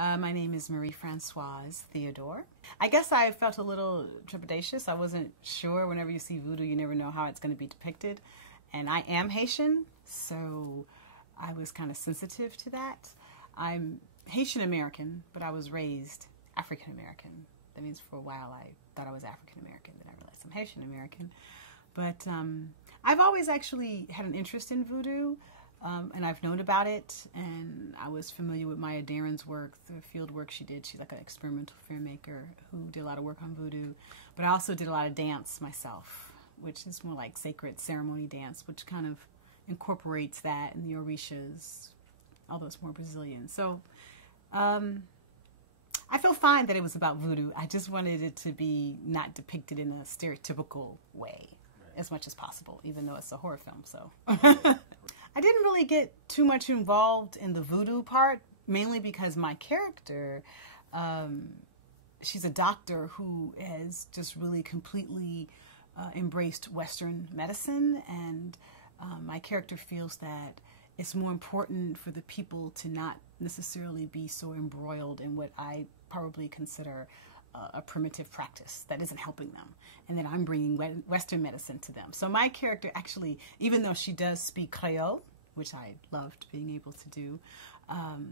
My name is Marie-Francoise Theodore. I guess I felt a little trepidatious. I wasn't sure. Whenever you see voodoo, you never know how it's going to be depicted. And I am Haitian, so I was kind of sensitive to that. I'm Haitian American, but I was raised African American. That means for a while I thought I was African American, then I realized I'm Haitian American. But I've always actually had an interest in voodoo. And I've known about it, and I was familiar with Maya Daren's work, the field work she did. She's like an experimental filmmaker who did a lot of work on voodoo. But I also did a lot of dance myself, which is more like sacred ceremony dance, which kind of incorporates that and the orishas, although it's more Brazilian. So I feel fine that it was about voodoo. I just wanted it to be not depicted in a stereotypical way as much as possible, even though it's a horror film. So. I didn't really get too much involved in the voodoo part, mainly because my character, she's a doctor who has just really completely embraced Western medicine, and my character feels that it's more important for the people to not necessarily be so embroiled in what I probably consider a primitive practice that isn't helping them, and then I'm bringing Western medicine to them. So my character actually, even though she does speak Creole, which I loved being able to do,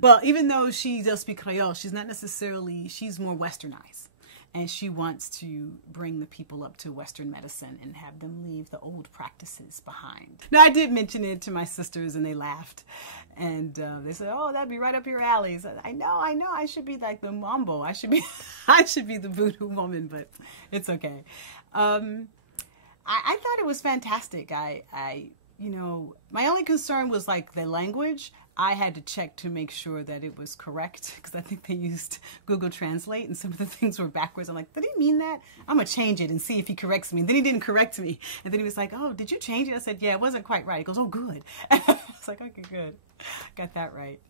well, even though she does speak Creole, she's not necessarily, she's more Westernized, and she wants to bring the people up to Western medicine and have them leave the old practices behind. Now, I did mention it to my sisters, and they laughed, and they said, "Oh, that'd be right up your alley." I said, I know, I should be like the mambo. I should be the voodoo woman, but it's okay. I thought it was fantastic. You know, my only concern was like the language. I had to check to make sure that it was correct, because I think they used Google Translate and some of the things were backwards. I'm like, did he mean that? I'm going to change it and see if he corrects me. And then he didn't correct me. And then he was like, "Oh, did you change it?" I said, "Yeah, it wasn't quite right." He goes, "Oh, good." I was like, "Okay, good. Got that right."